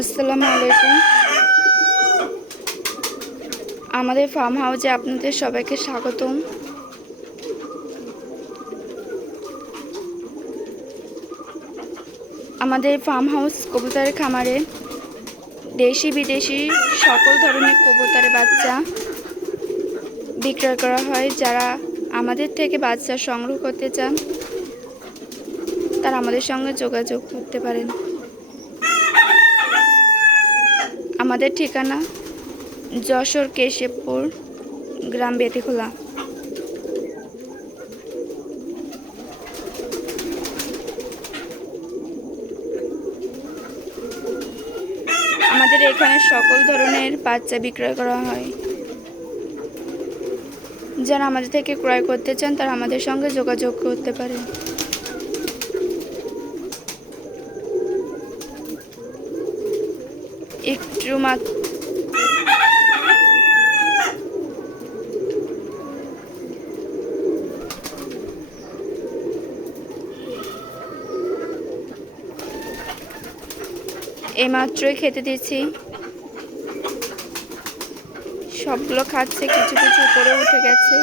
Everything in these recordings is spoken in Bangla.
আসসালামু আলাইকুম। আমাদের ফার্ম হাউসে আপনাদের সবাইকে স্বাগতম। আমাদের ফার্ম হাউস কবুতরের খামারে দেশি বিদেশি সকল ধরনের কবুতরের বাচ্চা বিক্রয় করা হয়, যারা আমাদের থেকে বাচ্চা সংগ্রহ করতে চান, তারা আমাদের সঙ্গে যোগাযোগ করতে পারেন। আমাদের ঠিকানা যশোর কেশবপুর, গ্রাম বেতিখোলা। আমাদের এখানে সকল ধরনের বাচ্চা বিক্রয় করা হয়। যারা আমাদের থেকে ক্রয় করতে চান, তারা আমাদের সঙ্গে যোগাযোগ করতে পারেন। একটু মাত্র এইমাত্রই খেতে দিয়েছি। সবগুলো খাচ্ছে কিছু কিছু উপরে উঠে গেছে।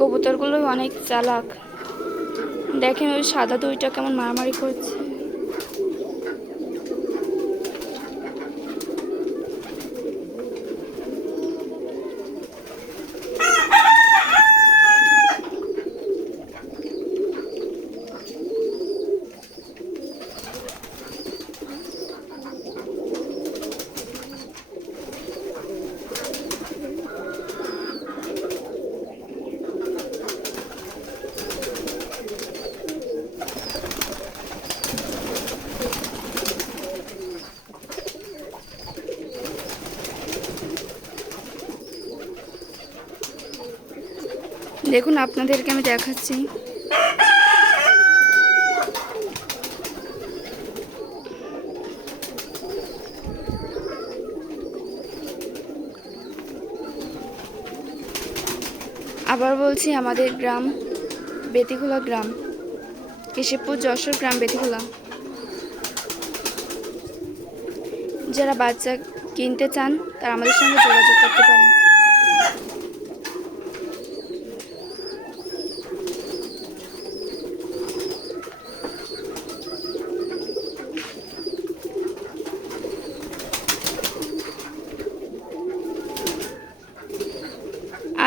কবুতরগুলো অনেক চালাক। দেখেন ওই সাদা দুইটা কেমন মারামারি করছে। দেখুন, আপনাদেরকে আমি দেখাচ্ছি। আবার বলছি, আমাদের গ্রাম বেতিখোলা গ্রাম, কেশবপুর যশোর গ্রাম বেতিখোলা। যারা বাচ্চা কিনতে চান, তারা আমাদের সঙ্গে যোগাযোগ করতে পারেন।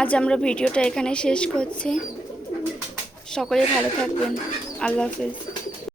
আজ আমরা ভিডিওটা এখানে শেষ করছি। সকলে ভালো থাকবেন। আল্লাহ হাফিজ।